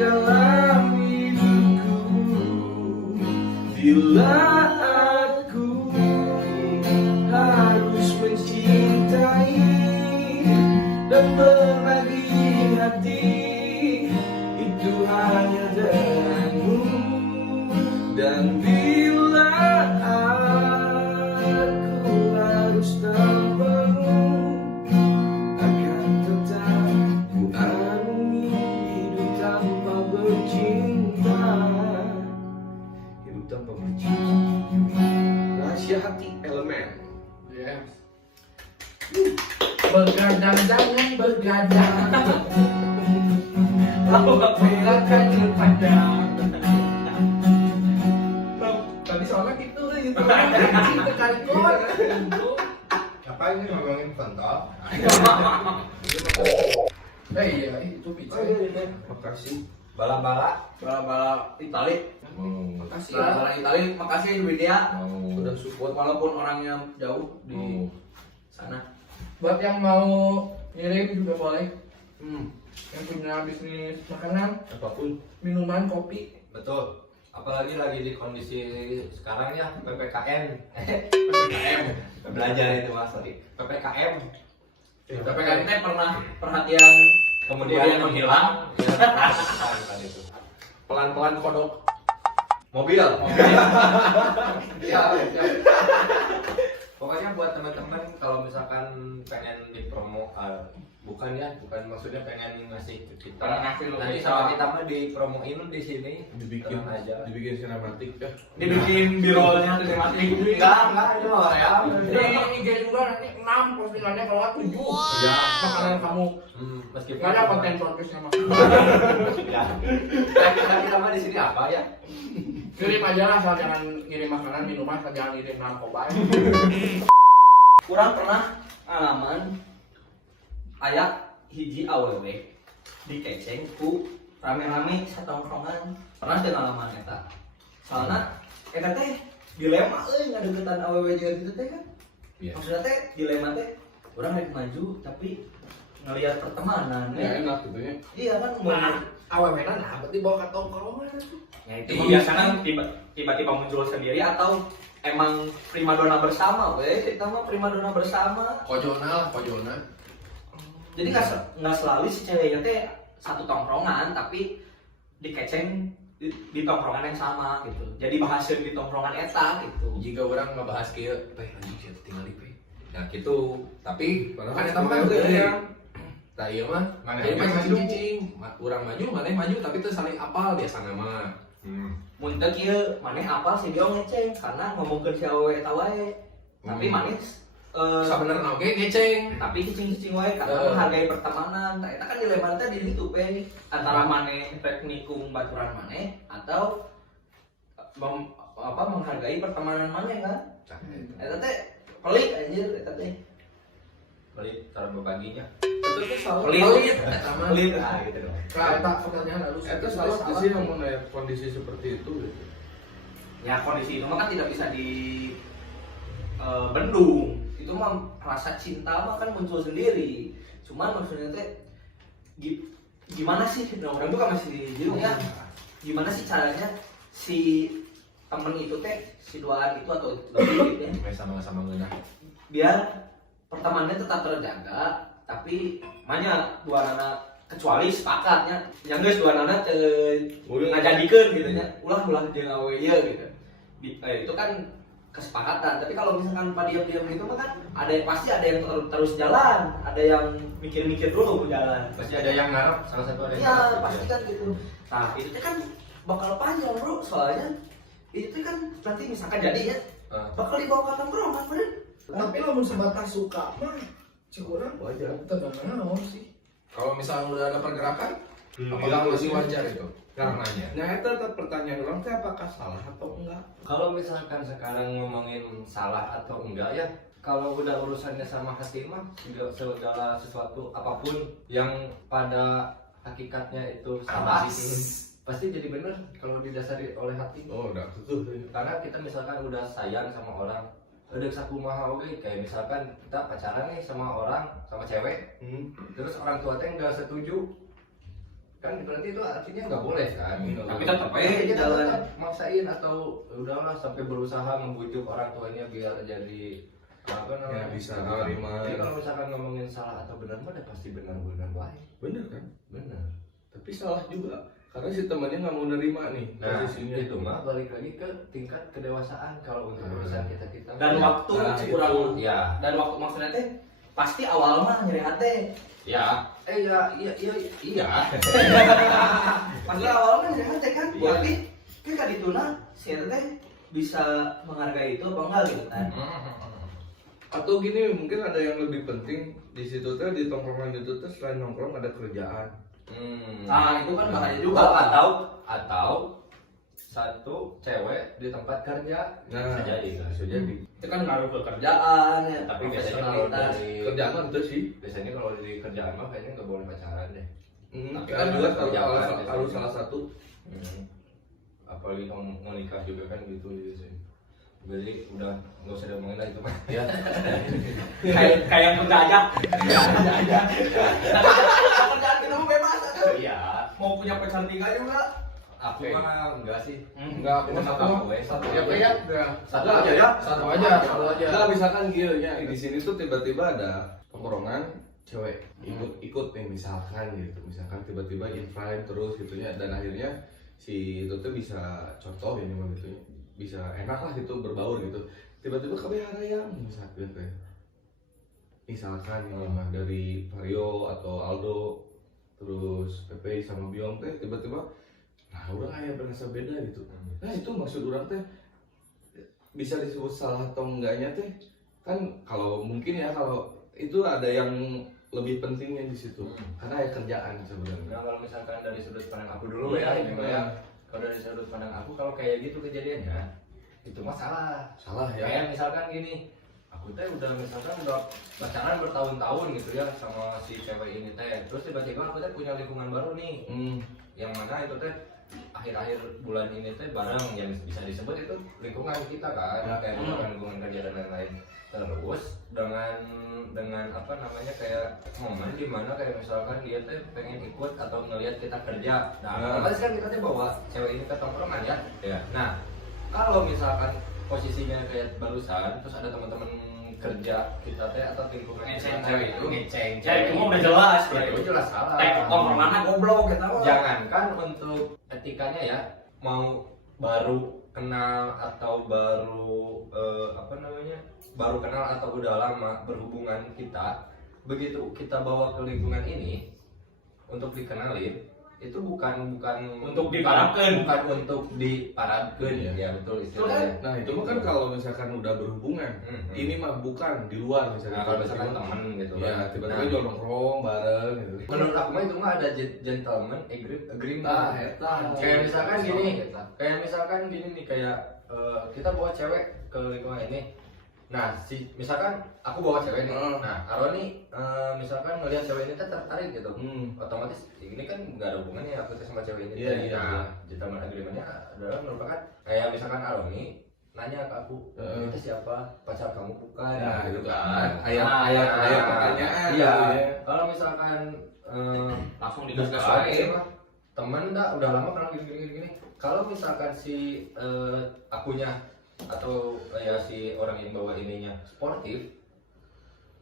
dalam hidupku. Bila aku harus mencintai dan berbagi hati, itu hanya denganmu. Dan bila aku harus tanpamu, akan tetap ku arungi hidup tanpa bercinta. Hidup tanpa bercinta. Rahasia hati Elemen. Yes. Begadang jangan begadang. Lakukan padang. Tadi soalnya gitu cinta karikor. Apa ini ngomongin kontol? Iya, itu pizza. Makasih. Bala-bala Itali. Makasih ya. Bala-bala Itali, makasih Widya Sudah sudah support walaupun orangnya jauh di sana. Buat yang mau ngirim juga boleh. Yang punya bisnis makanan, apapun. minuman, kopi. Betul. Apalagi lagi di kondisi sekarang ya PPKM. PPKM Belajar itu mas tadi. PPKM. PPKM teh pernah perhatian Kemudian menghilang. Bukan itu. Pelan-pelan kodok. Mobil. Ya, ya. Pokoknya buat teman-teman kalau misalkan pengen dipromo, bukan maksudnya pengen ngasih ke kita. Pengen ngasih Nanti kita. sama kita mah dipromoin di sini. Dibikin Tenang aja. dibikin sinematik ya. dibikin birolnya tuh mati. Enggak itu mah ya. Di IG juga nanti 6 postingannya kalau nggak 7. Ya. Makanan kamu. Meskipun Nggak ada konten podcastnya mah. ya. Kita mah di sini apa ya? Kirim aja lah, asal jangan ngirim makanan, minuman, asal jangan ngirim narkoba. Kurang pernah ngalaman aya hiji awewe dikeceng ku rame-rame satongkrongan. Pernah teh ngalaman eta. Soalna eta teh dilema euy ngadeukeutan awewe jeung kitu teh kan. Iya. Maksudnya teh dilema teh urang rek maju tapi ngelihat pertemanan. Ya enak gitu ya. Iya kan Nah, awalnya nah, berarti bawa ke tongkrongan. ya itu biasanya tiba-tiba muncul sendiri atau emang primadona bersama kita mah primadona bersama. Kojona. Jadi nggak selalu si ceweknya teh satu tongkrongan tapi dikeceng di tongkrongan yang sama gitu. Jadi bahasin di tongkrongan eta gitu. Jika orang ngebahas kieu, anjing saya tinggal di nah gitu. Tapi Padahal kan kan eta mah itu gede. ya. Nah iya mah, Mana jadi yang masih maju? cicing. Urang maju, mana maju tapi itu saling apal biasa nama. Mun teu kieu maneh apal si dia ngeceng karena ngomongkeun si awewe eta wae. Tapi maneh Sebenarnya oke ngeceng. tapi cicing-cicing wae karena menghargai pertemanan. Tah eta kan dilema teh di ditu we antara maneh rek nikung baturan maneh atau menghargai pertemanan maneh kan. Eta teh pelik anjir eta teh. Pelit cara berbaginya. Itu tuh selalu Pelit. Eta mah. Pelit ah gitu dong. Nah, eta pertanyaan halus. itu selalu sih yang mau kondisi seperti itu gitu. Ya kondisi itu mah kan tidak bisa di bendung. Itu mah rasa cinta mah kan muncul sendiri. Cuman maksudnya teh gimana sih? Nah, orang tuh kan masih bingung ya. Gimana sih caranya si temen itu teh si duaan itu atau lebih gitu ya, Sama-sama ngeunah. biar pertemanannya tetap terjaga tapi banyak dua anak kecuali sepakatnya yang guys dua anak ngajadikeun gitu nya ulah jeung awewe ieu gitu. Itu kan kesepakatan. Tapi kalau misalkan pada diam-diam gitu mah kan pasti ada yang terus jalan, ada yang mikir-mikir dulu jalan. Pasti ada yang ngarep, salah satu ada yang Iya, ngarep. pasti kan gitu. Nah, itu teh kan bakal panjang, Bro, soalnya itu kan nanti misalkan jadi ya bakal dibawa ke tongkrongan, bener. Tapi lamun sebatas suka mah cikurang Wajar. tenang naon sih. Kalau misalnya udah ada pergerakan, Bilang apakah masih masih wajar itu? Karenanya. Nah itu tetap pertanyaan orang teh apakah salah atau enggak? Kalau misalkan sekarang ngomongin salah atau enggak ya, kalau udah urusannya sama hati mah segala sesuatu apapun yang pada hakikatnya itu sama pasti jadi bener kalau didasari oleh hati. Oh udah tuh. Karena kita misalkan udah sayang sama orang, udah sakumaha oge, kayak misalkan kita pacaran nih sama orang, sama cewek, terus orang tua teh nggak setuju, kan berarti itu artinya nggak boleh kan. Tapi tetap aja Kita jalan. tetap maksain atau udahlah sampai berusaha membujuk orang tuanya biar jadi apa namanya bisa diterima. Jadi kalau misalkan ngomongin salah atau benar mah udah pasti benar-benar baik. Bener kan? Benar. Tapi salah juga karena si temannya nggak mau nerima nih Nah, posisinya. itu mah balik lagi ke tingkat kedewasaan kalau untuk urusan kita. Dan waktu kurang ya. dan waktu maksudnya teh pasti awal mah nyeri hati. Ya, iya. Pasti awal mah nyeri hati kan. Iya. Berarti kan kadituna si teh bisa menghargai itu apa enggak gitu kan. Atau gini mungkin ada yang lebih penting di situ teh di tongkrongan itu teh selain nongkrong ada kerjaan. Nah, itu kan bahaya juga. Atau satu cewek di tempat kerja Nah, bisa jadi kan. bisa jadi. Itu kan ngaruh ke kerjaan ya, Tapi biasanya kalau profesionalitas. dari Kerjaan mah itu sih. biasanya kalau di kerjaan mah kayaknya nggak boleh pacaran deh. Tapi Tapi kan kan juga kerjaan harus biasanya. harus salah satu. Apalagi mau nikah juga kan gitu sih. Jadi udah nggak usah diomongin lah itu mah. Ya. Kayak yang penjajah. Kerjaan kita mau bebas aja. Iya. Mau punya pacar 3 juga. Aku mah enggak sih. Enggak, Cuma satu ya Pak ya. Satu aja ya. Satu aja. Nah, misalkan gitu ya di sini tuh tiba-tiba ada tongkrongan cewek ikut nih misalkan gitu. Misalkan tiba-tiba invite terus gitu ya dan akhirnya si itu tuh bisa contoh ini mah gitu ya. Bisa enak lah gitu berbaur gitu. Tiba-tiba kabeh yang misalkan gitu ya. Misalkan ini mah dari Vario atau Aldo terus Pepe sama Biong teh tiba-tiba nah orang kayak berasa beda gitu. Nah itu maksud orang teh bisa disebut salah atau enggaknya teh kan kalau mungkin ya kalau itu ada yang lebih pentingnya di situ karena ya kerjaan sebenarnya. Nah kalau misalkan dari sudut pandang aku dulu ya, ini mah ya. Kalau dari sudut pandang aku kalau kayak gitu kejadiannya itu mah salah ya. Kayak misalkan gini, aku teh udah pacaran bertahun-tahun gitu ya sama si cewek ini teh. Terus tiba-tiba aku teh punya lingkungan baru nih. Yang mana itu teh akhir-akhir bulan ini teh bareng yang bisa disebut itu lingkungan kita kan, kayak misalkan lingkungan kerja dan lain-lain. Terus dengan apa namanya kayak momen dimana kayak misalkan dia teh pengen ikut atau ngelihat kita kerja. Nah, otomatis kan kita teh bawa cewek ini ke tongkrongan ya. Nah, kalau misalkan posisinya kayak barusan terus ada teman-teman kerja kita teh atau lingkungan Ngeceng cewek itu. ngeceng Cewek itu udah jelas. itu jelas salah. Tongkrongannya goblok gitu. Jangankan untuk etikanya ya, mau baru kenal atau baru baru kenal atau udah lama berhubungan kita, begitu kita bawa ke lingkungan ini untuk dikenalin itu bukan Untuk diparadkan. bukan untuk diparadkan ya betul istilahnya. Nah itu mah kan kalau misalkan udah berhubungan, ini mah bukan di luar misalkan. Nah, kalau misalkan teman gitu ya kan. tiba-tiba Nah, jual nongkrong bareng gitu. menurut aku mah itu mah ada gentleman agreement. Nah, eta. Kayak misalkan gini, nih kayak kita bawa cewek ke lingkungan ini. Nah, misalkan aku bawa cewek nih. Nah, kalau nih misalkan ngelihat cewek ini tertarik gitu. Otomatis ini kan nggak ada hubungannya aku sama cewek ini. Iya. Nah, gentleman agreement-nya adalah merupakan kayak misalkan Aroni nanya ke aku, itu siapa? Pacar kamu bukan? Nah, gitu itu kan. kan. Ayat pertanyaan. Iya. gitu ya. Kalau misalkan Langsung digas digas aja lah. Temen udah lama kenal gini. Kalau misalkan si akunya atau ya si orang yang bawa ininya sportif,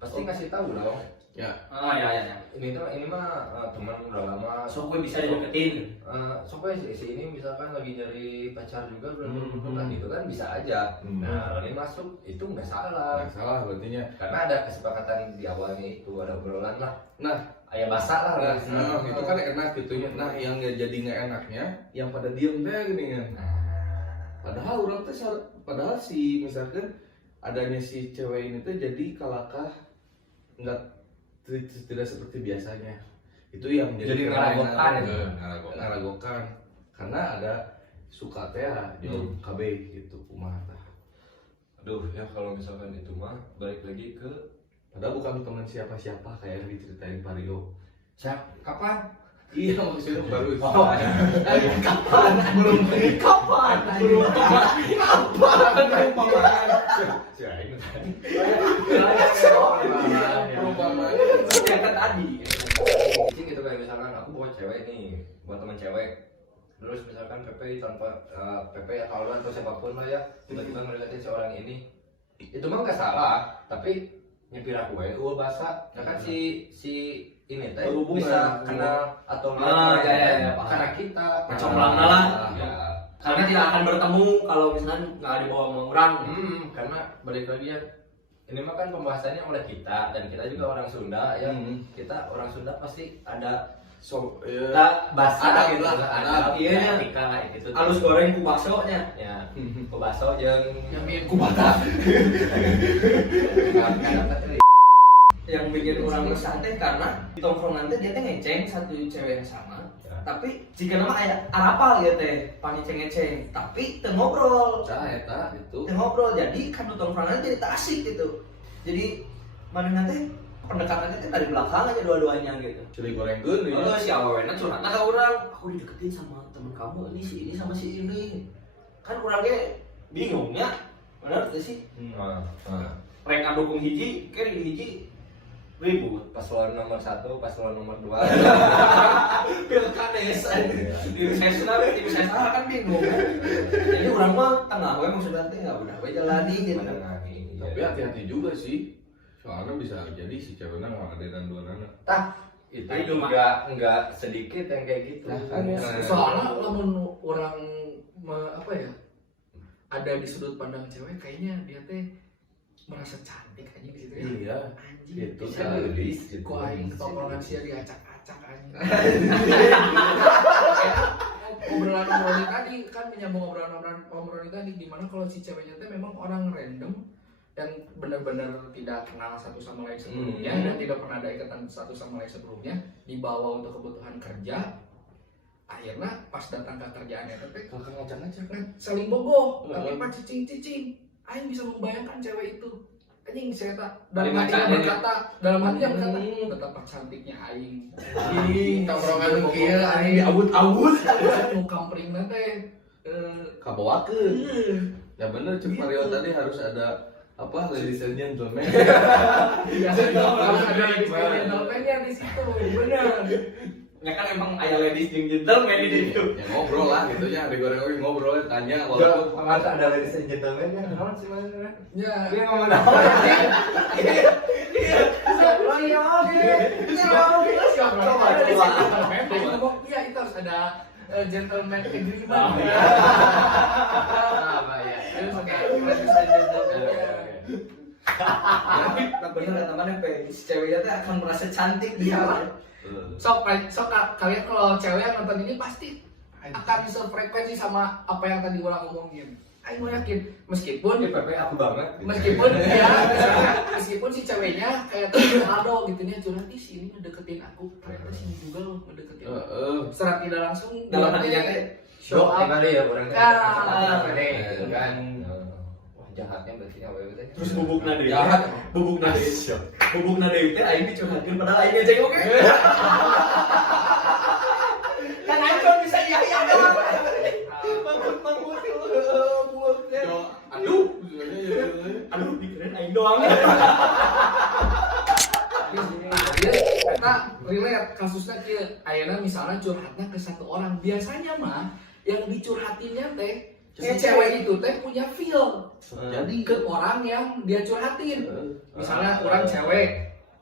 pasti ngasih tahu dong. Ya. Oh ya. Ini mah teman udah lama. So gue bisa dideketin. Soalnya si ini misalkan lagi nyari pacar juga bukan gitu kan bisa aja. Nah ini masuk itu nggak salah. Nggak salah berartinya. Karena ada kesepakatan di awalnya itu ada obrolan lah. Nah, Ayah basah lah. itu kan enak gitunya. Nah, yang nggak jadi nggak enaknya, yang pada diem deh gini kan. Padahal orang tuh padahal si misalkan adanya si cewek ini tuh jadi kalakah nggak tidak seperti biasanya. Itu yang Jadi ngeragokan. ngeragokan karena ada suka teh jauh KB gitu kumaha tah. Aduh ya kalau misalkan itu mah balik lagi ke Padahal bukan teman siapa-siapa kayak yang diceritain Vario. kapan? Iya maksudnya baru. Kapan? Belum kapan? Perumpamaan. Yang tadi. Cicing gitu kayak misalkan aku bawa cewek nih, buat teman cewek. Terus misalkan Pepe tanpa Pepe atau Alwan atau siapapun lah ya, tiba-tiba ngeliatin seorang ini, itu mah nggak salah, tapi nyepir aku ya, bahasa, nah kan si ini teh Berhubungan. bisa kenal atau ya, paham. karena kita Comblang lah. ya. Karena tidak akan bertemu kalau misalnya nggak dibawa sama orang. Karena balik lagi ya, ini mah kan pembahasannya oleh kita dan kita juga orang Sunda ya. Kita orang Sunda pasti ada bahasa Ada gitu lah, lah, ada. ada Iya. etika lah gitu. Halus goreng ku baksonya. Ya, ku bakso yang Yang ku batak. Yang bikin orang resah teh karena di tongkrongan teh dia teh ngeceng satu cewek yang sama. Ya. Tapi jika nama aya arapal ya teh, pangeceng-ngeceng, tapi teu ngobrol. eta itu. Teu ngobrol. Jadi kan di tongkrongan jadi tak asik gitu. Jadi mana nanti pendekatannya teh dari belakang aja dua-duanya gitu. Cili gorengkeun Oh, si awalnya curhat ke orang, aku dideketin sama temen kamu ini sama si ini. Kan orangnya bingung ya, benar tuh sih. Rek ngadukung hiji, kiri hiji ribut. paslon nomor 1, paslon nomor 2. Pilkades, tim saya kan bingung. Jadi orang mah tengah, we maksudnya teh nggak udah, we jalani gitu. Tapi hati-hati juga sih. Soalnya bisa jadi si ceweknya ngeladenan dua anak. Itu juga enggak sedikit yang kayak gitu. Soalnya lamun orang apa ya, ada di sudut pandang cewek kayaknya dia teh merasa cantik aja di situ ya. Iya. Anjing. Itu Bisa sadis di- gitu. Kok aing ketongkrongan sia diacak-acak anjing. Obrolan tadi kan menyambung obrolan tadi, dimana kalau si ceweknya teh memang orang random dan benar-benar tidak kenal satu sama lain sebelumnya dan tidak pernah ada ikatan satu sama lain sebelumnya, dibawa untuk kebutuhan kerja, akhirnya pas datang ke kerjaannya teh Kakak ngajak-ngajak. saling bogoh, tapi pas cicing-cicing aing bisa membayangkan cewek itu anjing, saya tak dalam hatinya berkata betapa cantiknya aing. Tongkrongan nu kieu aing Abut-abut. nu kampringna teh Kabawakeun. Ya bener cek Mario tadi harus ada apa ladies and gentlemen. ya harus ada gentleman-nya di situ, bener. Ya kan emang aya ladies jeung gentleman di situ. Ya ngobrol lah gitu ya, digoreng-goreng ngobrol tanya walaupun Masa ada ladies and gentlemen ya, naon sih mana? Ya, Dia ngomong apa? iya itu harus ada gentleman agreement. Terus kayak ladies and gentleman-nya. Bener teman-teman si ceweknya teh akan merasa cantik dia. Sok kalian kalau cewek yang nonton ini pasti akan sefrekuensi sama apa yang tadi orang ngomongin. Aing yakin meskipun Pepe aku banget. meskipun si ceweknya kayak tuh Aldo gitu nya curhat si ini ngedeketin aku, ternyata si ini juga loh ngedeketin aku. Secara tidak langsung Dalam dia hatinya teh teh show up. kali ya orang Kan. Wah jahatnya berarti apa ya? Terus bubukna deui. Jahat. Bubukna deui teh aing dicurhatkeun padahal aing ngejeng oke. Kan aing cuma bisa iya doang. Bangun aduh dikirain aing doang. Kita relate kasusnya kieu. Ayeuna misalnya curhatnya ke satu orang, biasanya mah yang dicurhatinnya teh si cewek itu teh punya feel Jadi ke orang yang dia curhatin. Misalnya orang cewek,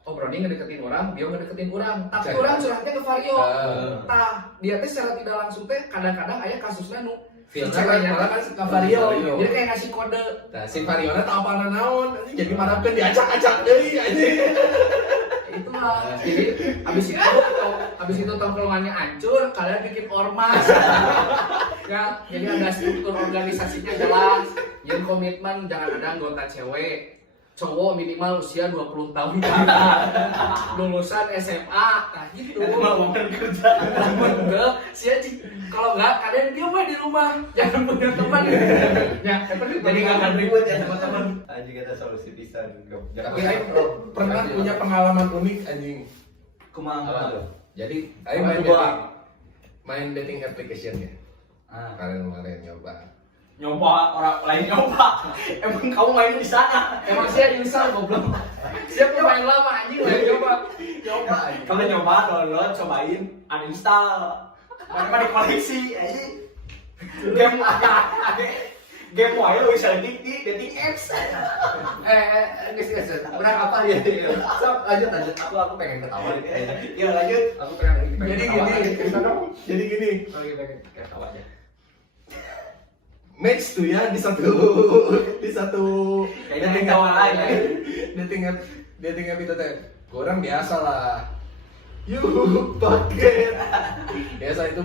oh Brownie ngedeketin orang, dia ngedeketin orang, tapi orang curhatnya ke Vario. Dia teh secara tidak langsung teh kadang-kadang aya kasusnya nu si ceweknya malah kan ke Vario, dia kayak ngasih kode. Nah, si Vario nya tau apa naon, jadi marahkeun diacak-acak deui anjing. Itulah. Jadi abis itu tongkrongannya hancur, kalian bikin ormas. Ya, jadi ada struktur organisasinya jelas. Yang komitmen jangan ada anggota cewek. Cowok minimal usia 20 tahun ke atas. Lulusan SMA. Nah gitu. Lowongan kerja. Enggak, kalau enggak kalian diam aja di rumah. Jangan punya teman. Ya, Jadi nggak akan ribut ya teman-teman. Anjing kita solusi pisan. Tapi Aing pernah punya pengalaman unik anjing. Kumaha? Jadi Aing main coba. dating application ya. Kemarin nyoba. Nyoba orang lain nyoba. Emang kamu main di sana? Emang saya insal goblok. Siap main lama anjing lah coba. Coba. Kalau nyoba download, cobain, uninstall. Mana di koleksi aja. Game wae lu bisa dating apps. Guys, kurang apa ya? Sok lanjut. Aku pengen ketawa nih kayaknya. Ya lanjut. Aku pengen Jadi ketawa. gini. Aku lagi pengen ketawa aja. Match tuh ya di satu Kayaknya main kawan lain ya. dating app itu teh. Kurang biasa lah. Yuk pakai. Biasa itu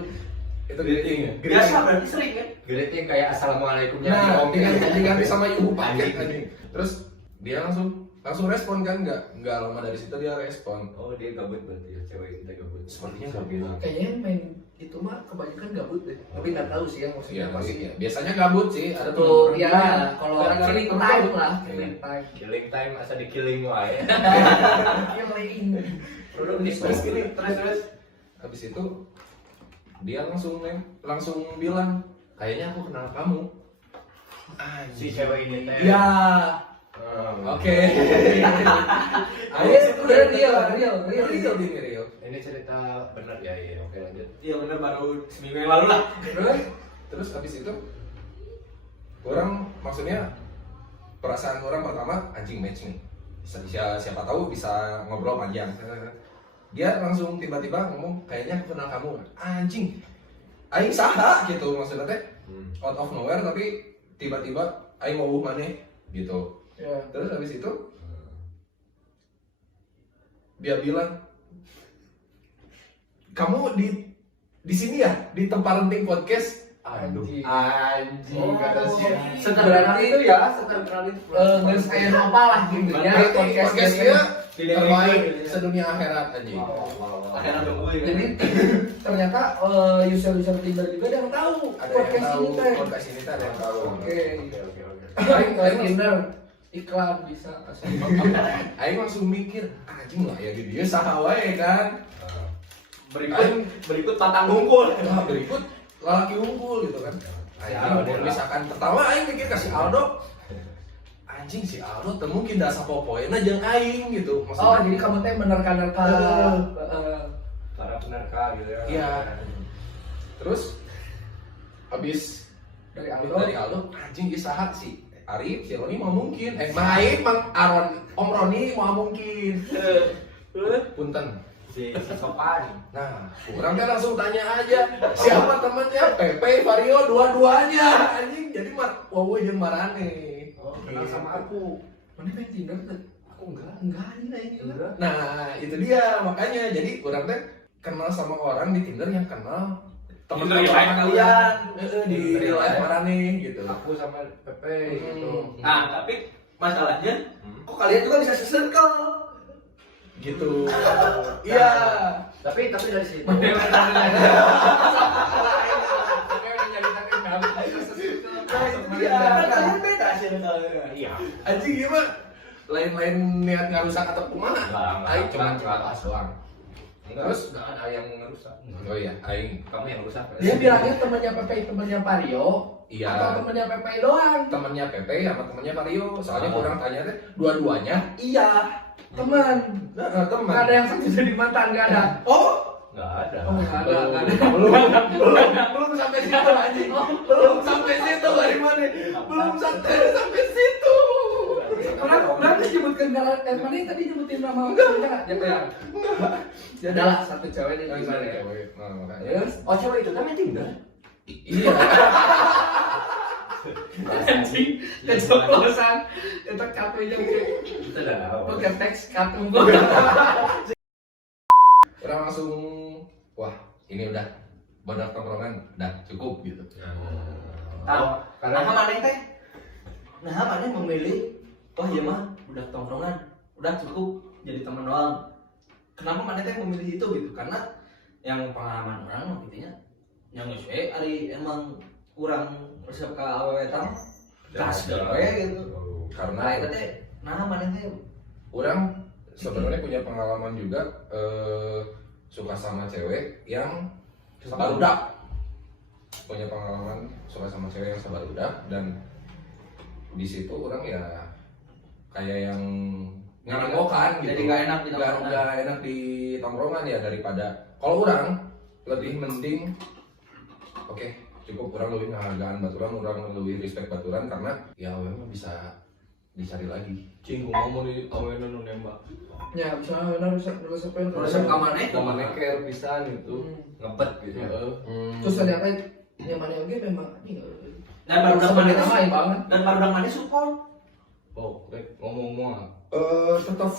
dating ya. Biasa berarti sering kan? Greeting kayak assalamualaikumnya Nah, di diganti sama yuk pakai anjing. Terus dia langsung respon kan nggak lama dari situ dia respon. Oh, dia gabut berarti ya, cewek kita gabut. Sepertinya gabut. Kayaknya main itu mah kebanyakan gabut deh. Tapi nggak tahu sih yang maksudnya Iya, pasti. ya. Biasanya gabut sih. Ada Tuh, temen-temen ya juga. kalau Gara-gara killing itu time tuh. lah, Iya. killing time. Killing time asa di killing wae. Killing. Terus gini, terus habis itu dia langsung bilang kayaknya aku kenal kamu. Si cewek ini teh. Iya. Oke. Ayo, real. Real. Ini cerita benar ya, iya. Oke, lanjut. Iya bener baru seminggu yang lalu lah. Terus habis itu orang maksudnya perasaan orang pertama anjing match nih. Siapa tahu bisa ngobrol panjang. Dia langsung tiba-tiba ngomong kayaknya aku kenal kamu. Anjing. Aing saha gitu maksudnya teh. Out of nowhere tapi tiba-tiba aing mau maneh gitu. Ya. Terus habis itu dia bilang kamu di sini ya di tempat renting podcast. Aduh. Anjing. Kata sih. Seterkenal itu ya, seterkenal itu. Nggak saya apa lah gitu ya. Podcastnya Di-dengerin. terbaik sedunia akhirat anjing. Akhirnya nungguin. Jadi ternyata user Tinder juga ada yang tahu Ada yang podcast tahu ini teh. podcast ini teh ada yang tahu. Oke. Oke. Lain Tinder iklan bisa asli. Aing langsung mikir anjing lah ya di dia saha wae kan. Berikut patang ngumpul. Nah, berikut lelaki unggul gitu kan. Anjing misalkan pertama aing mikir kasih Aldo. Anjing si Aldo teu mungkin da sapopoena jeung aing gitu. Oh, jadi kamu teh menerka-nerka. Para penerka gitu ya. Iya. Terus habis Dari dari Aldo. Aldo anjing isaha si Arif, si Roni mah mungkin. Main Mang Aron, Om Roni mah mungkin. Punten. Si sopan. Nah, orang kan langsung tanya aja siapa temennya Pepe, Vario, dua-duanya anjing. Jadi Wowo jeung Marane. Oh, kenal sama aku. Mana main Tinder tuh? Aku enggak. Enggak ini juga. Nah, itu dia makanya. Jadi orang teh kenal sama orang di Tinder yang kenal temen Di real life kalian. Di real life Marane gitu. Aku sama Pepe gitu. Nah, tapi masalahnya kok kalian juga bisa circle? Gitu. Iya. Tapi dari situ. Iya, kan kalian beda circle. Iya. Anjing gimana? Lain-lain niat ngarusak atau kumaha? Enggak. Aing cuma kelas doang. Terus enggak ada yang ngerusak. Oh iya, aing Kamu yang rusak. Dia bilangnya temannya Pepe, temannya Vario. iya. Atau temannya Pepe doang. Temennya Pepe sama temennya Vario. Soalnya kurang tanya teh dua-duanya iya. Teman. Nah, teman. Nggak ada yang satu jadi mantan, nggak ada. Oh, Enggak ada. Oh, nggak ada, nggak ada. belum sampai situ anjing. Belum sampai situ dari mana? Belum sampai situ. Orang disebutkan gara mana yang tadi nyebutin nama enggak? Jangan. Ya adalah satu cewek di mana ya. Nah, makanya. Terus Oh, cewek itu kan main Tinder. Iya. anjing keceplosan eta kartunya kayak Itu udah tahu. pakai teks kartu Orang langsung wah, ini udah benar tongkrongan udah cukup gitu. Oh, Karena karena mana teh? Nah, mana memilih wah ya mah udah tongkrongan, udah cukup jadi teman doang. Kenapa mana teh memilih itu gitu? Karena yang pengalaman orang intinya yang sesuai ari emang kurang resep ka awewe tah. Gas gawe gitu. Nah, itu teh nah mana teh Orang sebenarnya punya pengalaman juga suka sama cewek yang sabarudak. Punya pengalaman suka sama cewek yang sabarudak dan di situ orang ya kayak yang ngarenggokan gitu. Jadi nggak enak di tongkrongan. Nggak enak di tongkrongan ya, daripada kalau orang lebih mending oke, cukup orang lebih menghargaan baturan, orang lebih respect baturan karena ya memang bisa dicari lagi. Cing mau di awenan nu nembak. Ya bisa resep Resep kamane Kamane care pisan gitu. ngebet gitu ya. Heeh. terus ternyata nyamannya oke memang anjing dan baru sebenarnya mana main banget. dan baru mana support. Oh, rek ngomong-ngomong. Tetap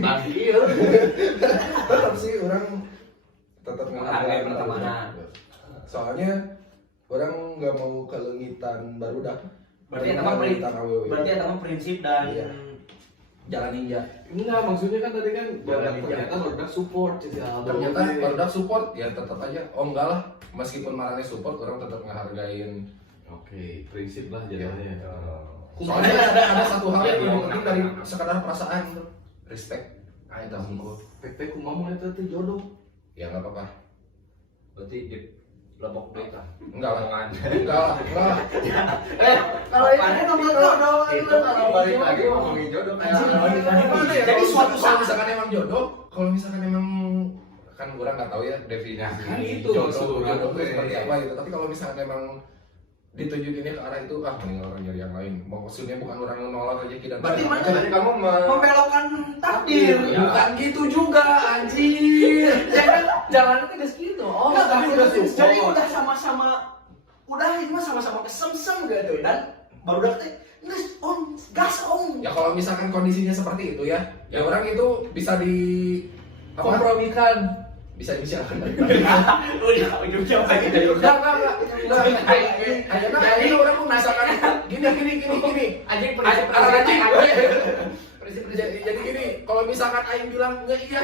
Tadi ya. tetap sih orang tetap Menghargai pertemanan. Soalnya orang nggak mau kelengitan barudak. Berarti eta mah Kelengitan awewe. berarti eta mah prinsip dan Iya. Jalan ninja. Enggak, maksudnya kan tadi kan Jalan ternyata barudak support Ternyata barudak support ya tetap aja. Oh enggak lah, meskipun marahnya support orang tetap ngehargain. Oke, prinsip lah jadinya. Soalnya ada satu hal yang lebih penting dari sekadar perasaan, respect. Ah itu aku. Pek kumaha eta teh jodoh. Ya nggak apa-apa. Berarti di lebok deui tah. Enggak lah. Omongan. Enggak lah. kalau ini nonton jodoh Itu kalau balik lagi ngomongin jodoh Gimana ya? Jadi suatu kalau saat misalkan emang jodoh, kalau misalkan emang kan orang nggak tahu ya definisi Nah, kan itu jodoh maksud orang itu tuh, seperti ya. apa gitu. Tapi kalau misalkan emang ditunjukinnya ke arah itu, mending orang nyari yang lain. Maksudnya bukan orang nolak rezeki dan Berarti segala mana macam. Jadi kamu membelokkan takdir. Ya. Bukan gitu juga, anjir. Jalannya tuh gak gitu. Oh, Enggak, tapi udah jadi support. udah sama-sama udah itu mah sama-sama kesem-sem gitu dan baru teh nges om gas om. Ya kalau misalkan kondisinya seperti itu ya, ya orang itu bisa di apa? kompromikan. Bisa disiapkan. Udah ujungnya apa kita juga. Enggak. Ayo ini orang mau misalkan gini. Anjing Jadi gini, kalau misalkan Aing bilang nggak iya,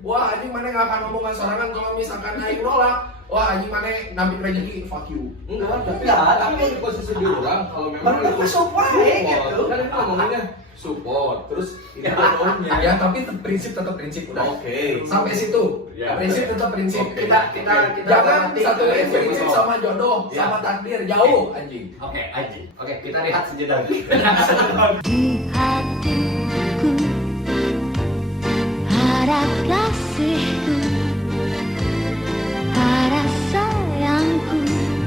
wah anjing mana nggak akan ngomongan sorangan. Kalau misalkan Aing nolak, wah anjing mana nampik rezeki, fuck you. Enggak, tapi Enggak, tapi di posisi di orang kalau memang Barudak mah support gitu. Kan itu ngomonginnya support, terus ini jodohnya. Ya tapi prinsip tetap prinsip udah. Oke. Sampai situ. Ya. Prinsip tetap prinsip. Oke. Kita jangan berarti- satu prinsip betul. sama jodoh, Ya. sama takdir jauh anjing. Oke, anjing. Oke, kita lihat sejenak. Di hatiku ada kasihku, ada sayangku.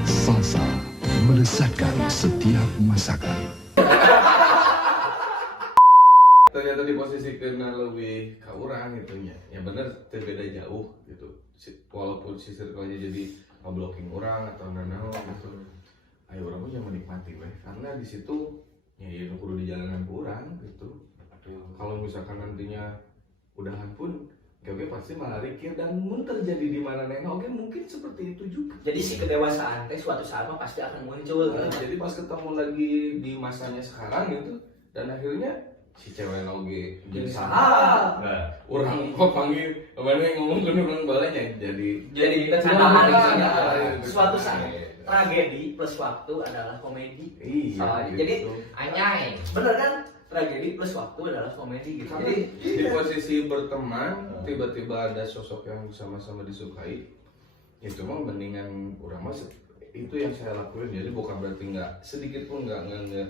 Salsa melesatkan setiap masakan. Ternyata di posisi kena lebih ke orang gitu ya bener beda jauh gitu. Walaupun si circle-nya jadi ngeblocking orang atau nanaon gitu, ayo orang punya menikmati weh karena di situ ya kudu di jalanan kurang gitu. Kalau misalkan nantinya udahan pun oke pasti malah rikir dan mun terjadi di mana nena oke mungkin seperti itu juga. Jadi si kedewasaan teh suatu saat mah pasti akan muncul. Nah, jadi pas ketemu lagi di masanya sekarang gitu dan akhirnya si cewek lagi jadi salah. Nah, orang kok panggil kemarin yang ngomong kan orang balanya jadi Candaan Nah, suatu saat tragedi plus waktu adalah komedi. Iya, gitu. Jadi Anjay. bener kan? Tragedi plus waktu adalah komedi gitu. Jadi di posisi berteman tiba-tiba ada sosok yang sama-sama disukai, itu mah mendingan orang mas itu yang saya lakuin. Jadi bukan berarti nggak sedikit pun nggak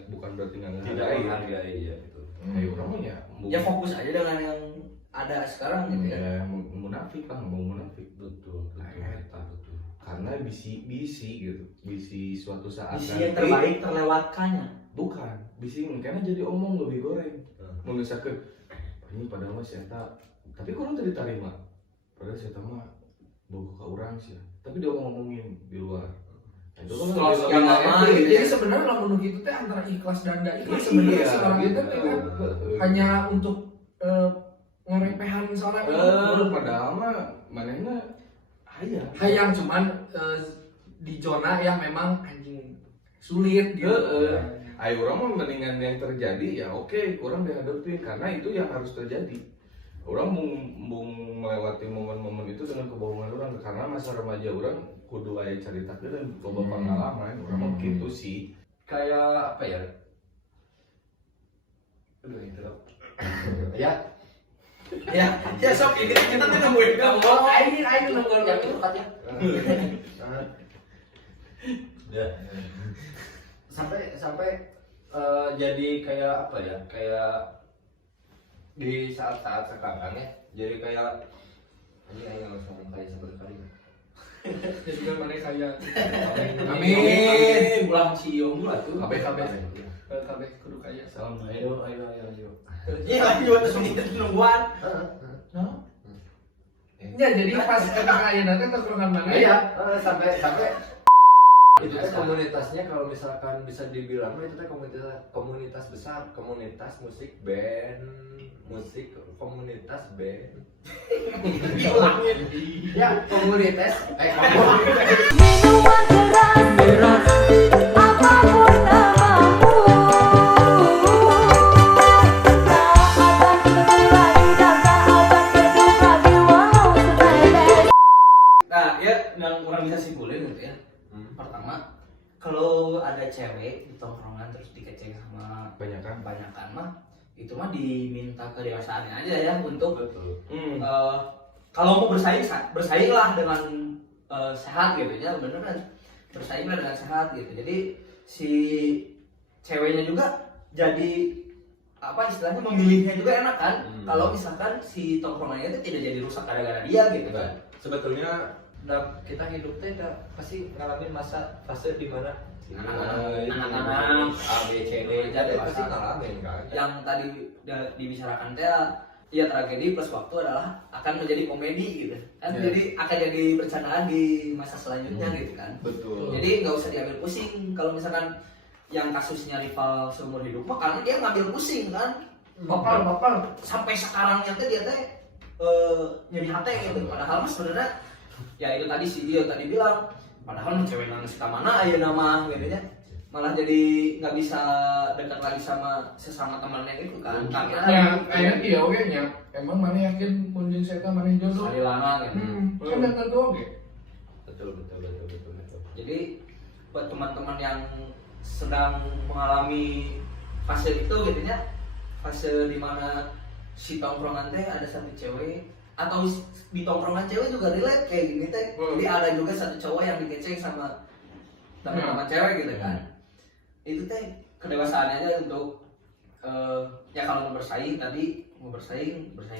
bukan berarti nggak Tidak ngehargai. menghargai ya gitu. Ayo orang mah ya Ya fokus aja dengan yang ada sekarang gitu ya. ya munafik lah mau munafik Betul. nah eta Betul. karena bisi gitu bisi suatu saat Misi yang terbaik terlewatkannya. bukan bisi karena jadi omong lebih goreng Hmm. mengisahkan ini padahal mah si eta tapi kurang tadi terima padahal si eta mah bawa ke orang sih tapi dia ngomongin di luar nah, itu kan Setelah lebih sekian nggak lama, etis. gitu Jadi sebenarnya lamun gitu teh antara ikhlas dan gak ikhlas Iya, sebenarnya si orang itu gitu. teh kan hanya untuk ngerepehan misalnya Padahal mah manehna hayang. hayang cuman di zona yang memang anjing sulit gitu. Ayo orang mah mendingan yang terjadi ya oke, kurang dihadapin karena itu yang harus terjadi. Orang mau melewati momen-momen itu dengan kebohongan orang karena masa remaja orang kudu aya cerita dan coba pengalaman orang mah gitu sih. Kayak apa ya? Aduh, itu. Ya, Ya sok ini kita tuh nungguin kamu. Aing nunggu Yang itu katanya. ya. Sampai jadi kayak apa ya? Kayak di saat-saat sekarang ya, jadi kayak ini ayo langsung kayak seperti kali. Jadi mana kayak Amin. Ulah cium ulah tuh. KB kudu kaya. Ayo. Iya, ayo sebentar nungguan. Ya jadi pas ketika ayeuna teh tongkrongan mana Iya, ya? sampai itu kan komunitasnya kalau misalkan bisa dibilang itu kan komunitas besar, komunitas musik band, komunitas band. Ya, komunitas Minuman keras apapun namamu, tak akan terlari dan tak akan kedua lagi walau sepele. Nah, ya yang kurang bisa simpulin gitu ya. Pertama, kalau ada cewek di tongkrongan terus dikeceng sama Banyakan. kebanyakan mah itu mah diminta kedewasaannya aja ya untuk betul. kalau mau bersainglah dengan sehat gitu ya, beneran bersainglah dengan sehat gitu. Jadi si ceweknya juga jadi apa istilahnya memilihnya juga enak kan. Kalau misalkan si tongkrongannya itu tidak jadi rusak gara-gara dia gitu kan. Sebetulnya Kita hidup teh pasti ngalamin masa fase di mana Anak-anak A B C D jadi pasti pasti ngalamin kan. yang tadi dibicarakan teh ya tragedi plus waktu adalah akan menjadi komedi gitu kan. Jadi akan jadi bercandaan di masa selanjutnya gitu kan. Betul. Jadi nggak usah diambil pusing kalau misalkan yang kasusnya rival seumur hidup mah karena dia ngambil pusing kan. Bapak sampai sekarangnya teh dia teh jadi hati gitu. Padahal mas sebenarnya ya itu tadi si dia tadi bilang padahal cewek nangis ke mana aja nama gitu ya, malah jadi nggak bisa dekat lagi sama sesama temannya gitu kan. Yang kayak dia oke nya. Emang mana yakin mun jeung setan mana jodoh? Hari lama gitu. Kan dan tentu oke. Betul. Jadi buat teman-teman yang sedang mengalami fase itu gitu ya, fase dimana si tongkrongan teh ada satu cewek atau di tongkrongan cewek juga relate kayak gini teh. Jadi ada juga satu cowok yang dikeceng sama teman-teman cewek gitu kan. Itu teh kedewasaannya aja untuk ya kalau mau bersaing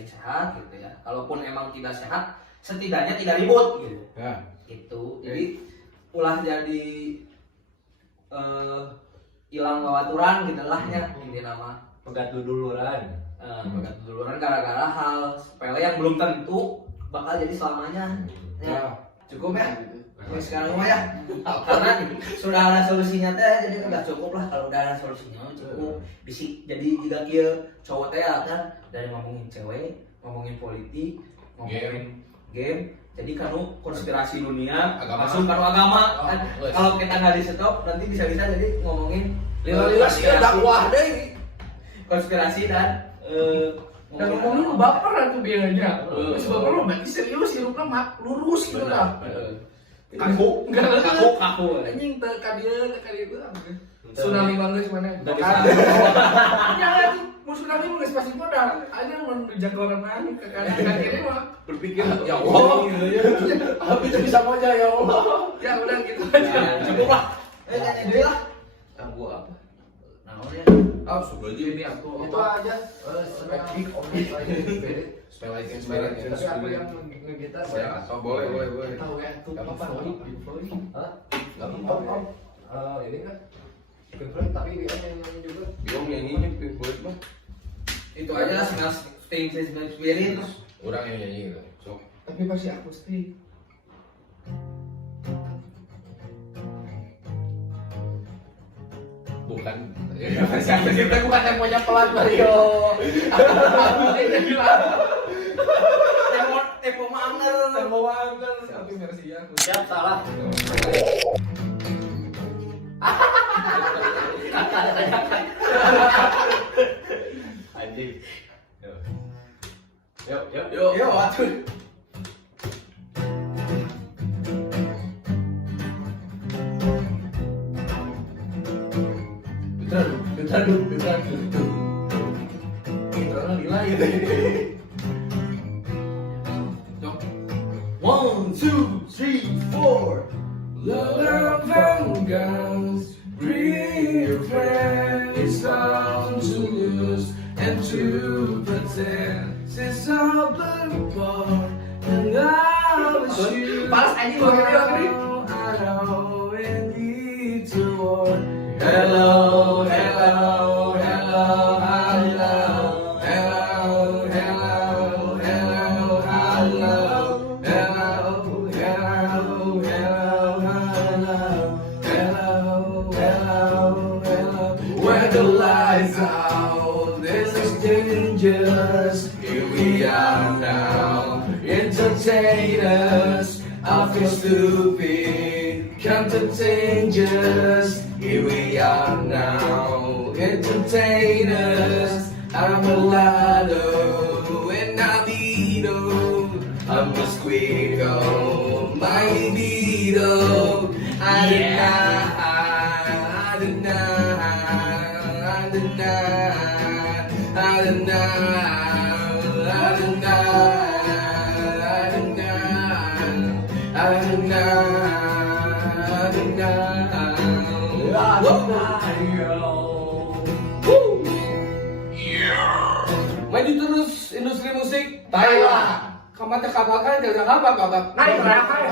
sehat gitu ya. Kalaupun emang tidak sehat, setidaknya tidak ribut gitu. ya Gitu. Jadi ulah jadi hilang bawaturan gitu lah ya ini nama Pegat duluran. duluran gara-gara hal sepele yang belum tentu bakal jadi selamanya. Ya, cukup ya. Oke, sekarang mah ya. Karena sudah ada solusinya teh, jadi udah cukup lah kalau udah ada solusinya cukup. Bisik jadi juga kieu cowok teh kan dari ngomongin cewek, ngomongin politik, ngomongin game. Jadi kanu konspirasi dunia, masuk kanu agama kan. Kalau kita nggak di stop nanti bisa-bisa jadi ngomongin Lila sih dakwah deh. konspirasi dan Dan ngomongin lu baper tuh biayanya. Terus baper lu berarti serius hirupna mah lurus gitu dah. kaku. Anjing teu ka dieu itu. Tsunami geus mana? Jangan mun tsunami geus pasti modal. Aja mun jagoan mah ke kanan ka kiri mah berpikir Ya Allah. Habis itu bisa aja ya Allah. ya udah gitu aja. Cukup lah. Nyanyi dulu lah. aku apa Ah, sudah aja ini Itu aja. Kick off Spell like Tapi aku yang ngegitar Saya oh boleh Tahu ya tuh apa Floyd. ini kan Pink Floyd tapi dia nyanyi juga. dia nyanyinya Pink Floyd mah Itu aja Smell Spirit. Orang yang nyanyi gitu. Sok. Tapi pasti akustik. Bukan. Siapa sih bukan yang punya pelan Mario. Tempo manger. Tapi versi aku. Siap salah. Anjing. Yuk. Yo, atuh. Bentar dulu. Intronya lila gitu. 1, 2, 3, 4. Love and guns, bring your friends down to lose and to protect. Since I've been born and I was you, Balas anjing lo gini lagi nih. I know it needs a war. Hello, hello, hello, hello, hello, hello, hello, hello, hello, hello, hello, hello, hello, hello. When the lights out, this is dangerous. Here we are now, entertainers. I feel stupid, contagious. Here we are now, entertainers. I'm a lotto and I'm Vito. I'm a squeako, my libido. I Maju terus industri musik Thailand. Kamu cakap kan, jangan apa. Naik berapa ya?